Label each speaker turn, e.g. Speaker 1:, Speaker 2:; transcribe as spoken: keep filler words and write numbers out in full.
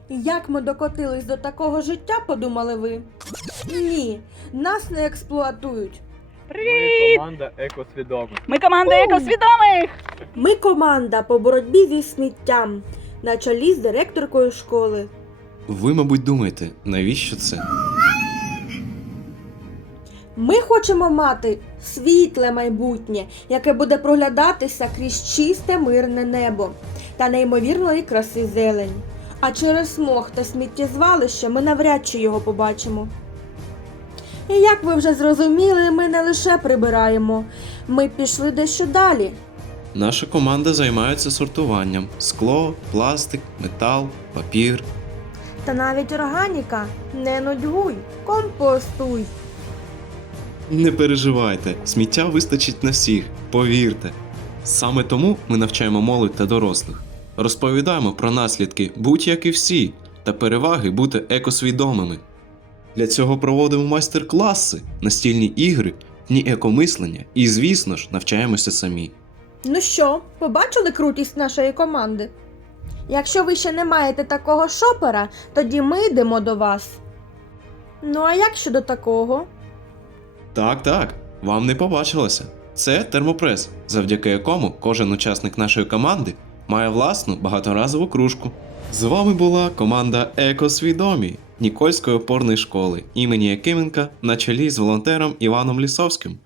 Speaker 1: Як ми докотились до такого життя, подумали ви? Ні, нас не експлуатують.
Speaker 2: Ми
Speaker 3: Привіт!
Speaker 2: команда екосвідомих.
Speaker 3: Ми команда екосвідомих!
Speaker 1: Ми команда по боротьбі зі сміттям на чолі з директоркою школи.
Speaker 4: Ви, мабуть, думаєте, навіщо це?
Speaker 1: Ми хочемо мати світле майбутнє, яке буде проглядатися крізь чисте мирне небо та неймовірної краси зелень. А через смог та сміттєзвалище ми навряд чи його побачимо. І як ви вже зрозуміли, ми не лише прибираємо, ми пішли дещо далі.
Speaker 4: Наша команда займається сортуванням: скло, пластик, метал, папір.
Speaker 1: Та навіть органіка, не нудьгуй, компостуй.
Speaker 4: Не переживайте, сміття вистачить на всіх, повірте. Саме тому ми навчаємо молодь та дорослих. Розповідаємо про наслідки будь як і всі, та переваги бути екосвідомими. Для цього проводимо майстер-класи, настільні ігри, дні екомислення і, звісно ж, навчаємося самі.
Speaker 1: Ну що, побачили крутість нашої команди? Якщо ви ще не маєте такого шопера, тоді ми йдемо до вас. Ну а як щодо такого?
Speaker 4: Так, так, вам не побачилося. Це термопрес, завдяки якому кожен учасник нашої команди має власну багаторазову кружку. З вами була команда Екосвідомі Нікольської опорної школи імені Якименка на чолі з волонтером Іваном Лісовським.